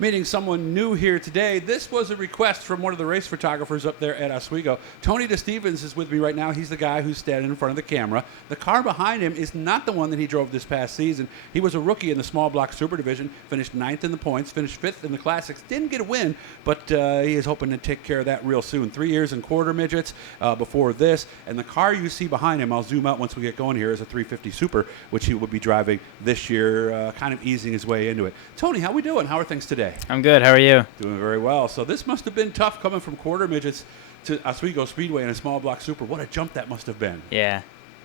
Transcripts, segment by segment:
Meeting someone new here today. This was a request from one of the race photographers up there at Oswego. Tony DeStevens is with me right now. He's the guy who's standing in front of the camera. The car behind him is not the one that he drove this past season. He was a rookie in the small block super division, finished 9th in the points, finished 5th in the classics. Didn't get a win, but he is hoping to take care of that real soon. 3 years in quarter midgets before this. And the car you see behind him, I'll zoom out once we get going here, is a 350 Super, which he will be driving this year, kind of easing his way into it. Tony, how we doing? How are things today? I'm good. How are you? Doing very well. So this must have been tough coming from quarter midgets to Oswego Speedway in a small block super. What a jump that must have been. Yeah,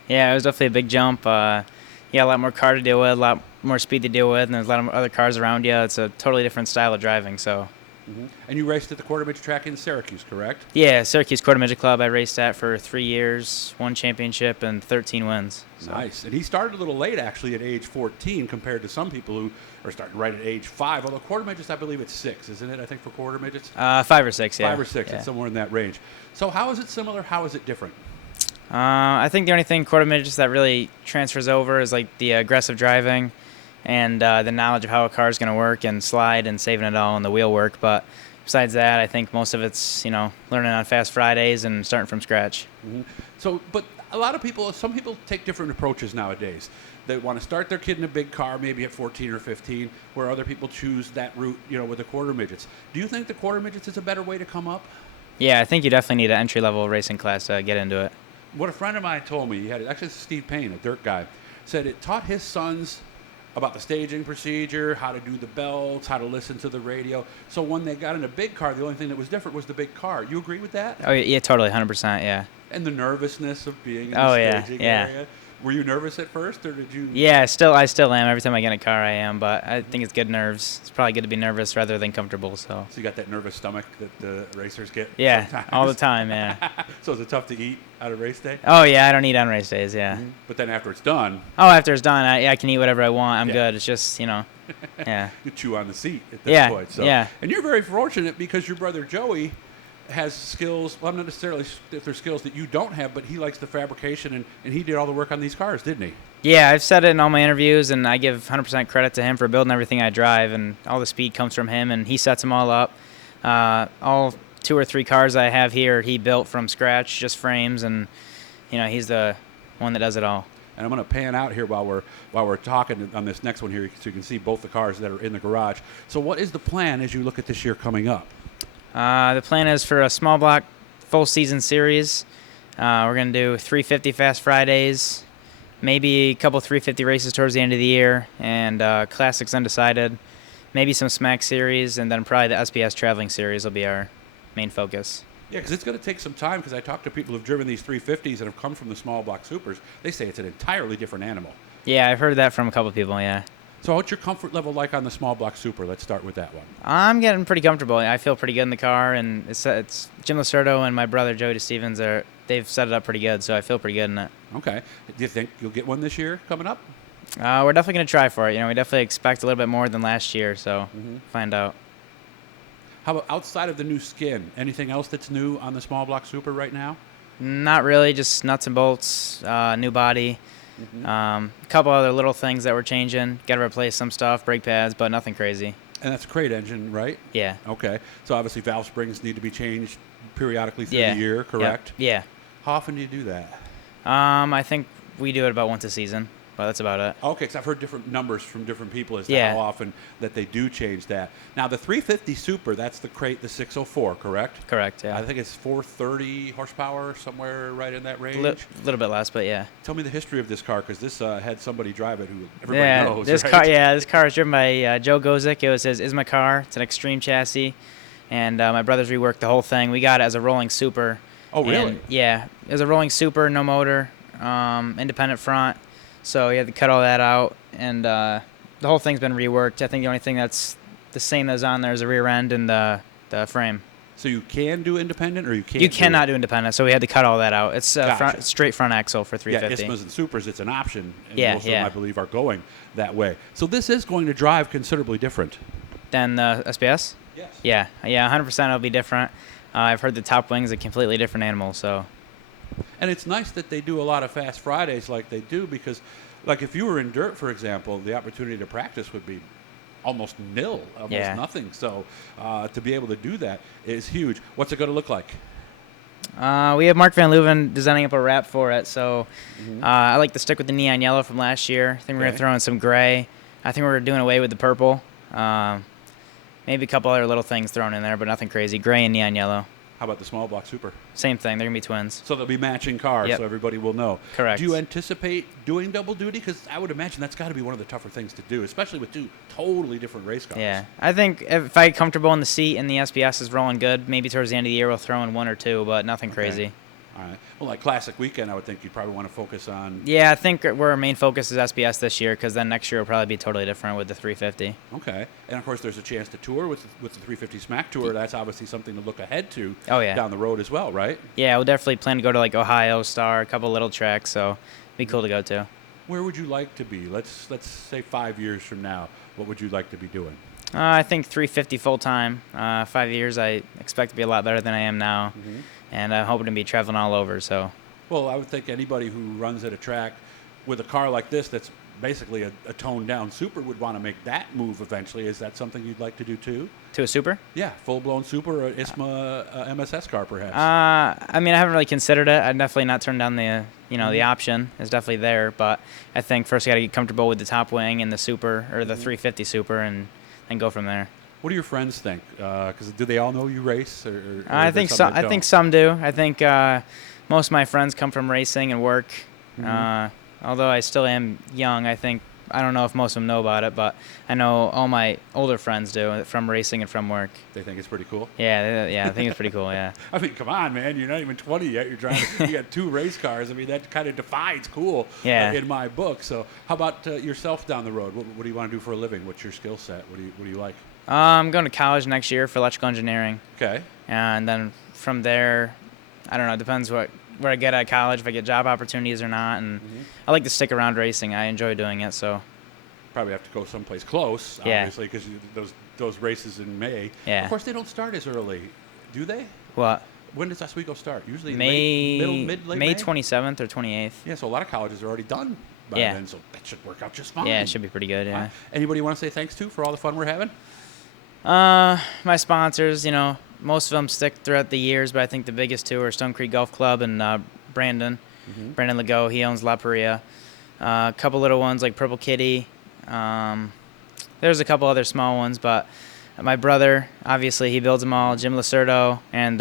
it was definitely a big jump. A lot more car to deal with, a lot more speed to deal with, and there's a lot of other cars around you. It's a totally different style of driving. So. Mm-hmm. And you raced at the quarter midget track in Syracuse, correct? Yeah, Syracuse Quarter Midget Club. I raced at for 3 years, 1 championship, and 13 wins. So. Nice. And he started a little late, actually, at age 14 compared to some people who are starting right at age 5. Although quarter midgets, I believe it's 6, isn't it, I think, for quarter midgets? 5 or 6, yeah. 5 or 6, yeah. It's somewhere in that range. So how is it similar? How is it different? I think the only thing quarter midgets that really transfers over is like the aggressive driving and the knowledge of how a car is going to work and slide and saving it all and the wheel work. But besides that, I think most of it's, learning on fast Fridays and starting from scratch. Mm-hmm. So, but a lot of people, some people take different approaches nowadays. They want to start their kid in a big car, maybe at 14 or 15, where other people choose that route, with the quarter midgets. Do you think the quarter midgets is a better way to come up? Yeah, I think you definitely need an entry-level racing class to get into it. What a friend of mine told me, actually Steve Payne, a dirt guy, said it taught his sons about the staging procedure, how to do the belts, how to listen to the radio. So when they got in a big car, the only thing that was different was the big car. You agree with that? Oh, yeah, totally, 100%, yeah. And the nervousness of being in the staging yeah. area? Were you nervous at first, or did you? Yeah, I still am. Every time I get in a car, I am. But I think it's good nerves. It's probably good to be nervous rather than comfortable. So you got that nervous stomach that the racers get? Yeah, sometimes. all the time, yeah. So is it tough to eat out of race day? Oh, yeah, I don't eat on race days, yeah. Mm-hmm. But then after it's done? Oh, after it's done, I can eat whatever I want. I'm good. It's just, yeah. You chew on the seat at this point. So. Yeah. And you're very fortunate because your brother Joey has skills, well, not necessarily if there's skills that you don't have, but he likes the fabrication, and he did all the work on these cars, didn't he? Yeah, I've said it in all my interviews, and I give 100% credit to him for building everything I drive, and all the speed comes from him, and he sets them all up. All 2 or 3 cars I have here, he built from scratch, just frames, and, he's the one that does it all. And I'm going to pan out here while we're talking on this next one here so you can see both the cars that are in the garage. So what is the plan as you look at this year coming up? The plan is for a small block full season series. We're going to do 350 Fast Fridays, maybe a couple 350 races towards the end of the year, and classics undecided, maybe some SMAC series, and then probably the SPS traveling series will be our main focus. Yeah, because it's going to take some time, because I talked to people who've driven these 350s and have come from the small block supers. They say it's an entirely different animal. Yeah, I've heard that from a couple people, yeah. So what's your comfort level like on the small block super? Let's start with that one. I'm getting pretty comfortable. I feel pretty good in the car, and it's Jim Lacerdo and my brother Joey DeStevens they've set it up pretty good, so I feel pretty good in it. Okay. Do you think you'll get one this year coming up? We're definitely going to try for it. We definitely expect a little bit more than last year, so find out. How about outside of the new skin? Anything else that's new on the small block super right now? Not really, just nuts and bolts, new body. A couple other little things that we're changing. Got to replace some stuff, brake pads, but nothing crazy. And that's a crate engine, right? Yeah. Okay. So obviously valve springs need to be changed periodically through the year, correct? Yeah. How often do you do that? I think we do it about once a season, but that's about it. Okay, because I've heard different numbers from different people as to how often that they do change that. Now, the 350 Super, that's the crate, the 604, correct? Correct, yeah. I think it's 430 horsepower, somewhere right in that range. A little bit less, but yeah. Tell me the history of this car, because this had somebody drive it who everybody knows, this right? This car is driven by Joe Gozik. It was his Is My Car. It's an extreme chassis, and my brothers reworked the whole thing. We got it as a rolling super. Oh, really? And, yeah, it was a rolling super, no motor, independent front. So we had to cut all that out, and the whole thing's been reworked. I think the only thing that's the same that's on there is the rear end and the frame. So you can do independent, or you can't? You cannot do independent, so we had to cut all that out. It's Gotcha. straight front axle for 350. Yeah, ISMAs and Supers, it's an option, and Yeah, most of them, I believe, are going that way. So this is going to drive considerably different. Than the SPS? Yes. Yeah, 100% it'll be different. I've heard the top wing's a completely different animal, so. And it's nice that they do a lot of Fast Fridays like they do, because, like, if you were in dirt, for example, the opportunity to practice would be almost nil, almost Yeah. nothing. So to be able to do that is huge. What's it going to look like? We have Mark Van Leuven designing up a wrap for it, so I like to stick with the neon yellow from last year. I think we're going Okay. to throw in some gray. I think we're doing away with the purple. Maybe a couple other little things thrown in there, but nothing crazy. Gray and neon yellow. How about the small block super? Same thing. They're going to be twins. So they'll be matching cars, Yep. so everybody will know. Correct. Do you anticipate doing double duty? Because I would imagine that's got to be one of the tougher things to do, especially with two totally different race cars. Yeah. I think if I get comfortable in the seat and the SBS is rolling good, maybe towards the end of the year we'll throw in one or two, but nothing crazy. All right. Well, like Classic Weekend, I would think you'd probably want to focus on. Yeah, I think where our main focus is SBS this year, because then next year will probably be totally different with the 350. Okay. And, of course, there's a chance to tour with the 350 Smack Tour. That's obviously something to look ahead to Oh, yeah. down the road as well, right? Yeah, we'll definitely plan to go to like Ohio, Star, a couple little tracks, so it'd be cool to go to. Where would you like to be? Let's say 5 years from now. What would you like to be doing? I think 350 full time. 5 years, I expect to be a lot better than I am now, and I'm hoping to be traveling all over. So. Well, I would think anybody who runs at a track with a car like this that's basically a toned-down super would want to make that move eventually. Is that something you'd like to do too? To a super? Yeah, full-blown super or ISMA MSS car perhaps. I mean, I haven't really considered it. I'd definitely not turn down the the option. It's definitely there, but I think first I got to get comfortable with the top wing and the super or the 350 super, and go from there. What do your friends think? Because do they all know you race? Or I think some so. that I think don't? some do. I think most of my friends come from racing and work. Although I still am young, I don't know if most of them know about it, but I know all my older friends do from racing and from work. They think it's pretty cool. Yeah, I think it's pretty cool. Yeah. I mean, come on, man! You're not even 20 yet. You're driving. You got 2 race cars. I mean, that kind of defines cool. Yeah. In my book. So, how about yourself down the road? What do you want to do for a living? What's your skill set? What do you like? I'm going to college next year for electrical engineering, Okay. and then from there, I don't know. It depends where I get at college, if I get job opportunities or not. And I like to stick around racing. I enjoy doing it. So. Probably have to go someplace close, Yeah. obviously, because those races in May. Yeah. Of course, they don't start as early, do they? What? When does Oswego start? Usually May late May 27th or 28th. Yeah, so a lot of colleges are already done by Yeah. then, so that should work out just fine. Yeah, it should be pretty good. Yeah. Anybody you want to say thanks to for all the fun we're having? My sponsors, most of them stick throughout the years, but I think the biggest two are Stone Creek Golf Club and Brandon. Brandon Legault, he owns La Paria. A couple little ones like Purple Kitty. There's a couple other small ones, but my brother, obviously, he builds them all, Jim Lacerdo, and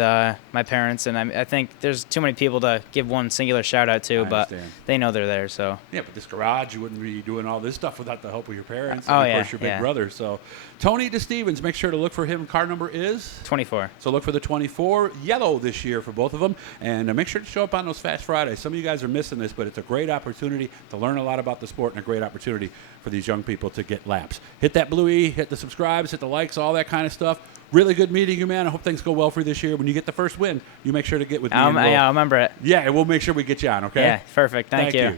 my parents. And I think there's too many people to give one singular shout-out to, I but understand. they know they're there, so. Yeah, but this garage, you wouldn't be doing all this stuff without the help of your parents Oh, and, of yeah, course, your big yeah. brother. So, Tony DeStevens, make sure to look for him. Car number is? 24. So look for the 24 yellow this year for both of them, and make sure to show up on those Fast Fridays. Some of you guys are missing this, but it's a great opportunity to learn a lot about the sport and a great opportunity for these young people to get laps. Hit that blue E, hit the subscribes, hit the likes, all that kind of stuff. Really good meeting you, man. I hope things go well for you this year. When you get the first win, you make sure to get with me. I'll remember it. Yeah, and we'll make sure we get you on, okay? Yeah, perfect. Thank you.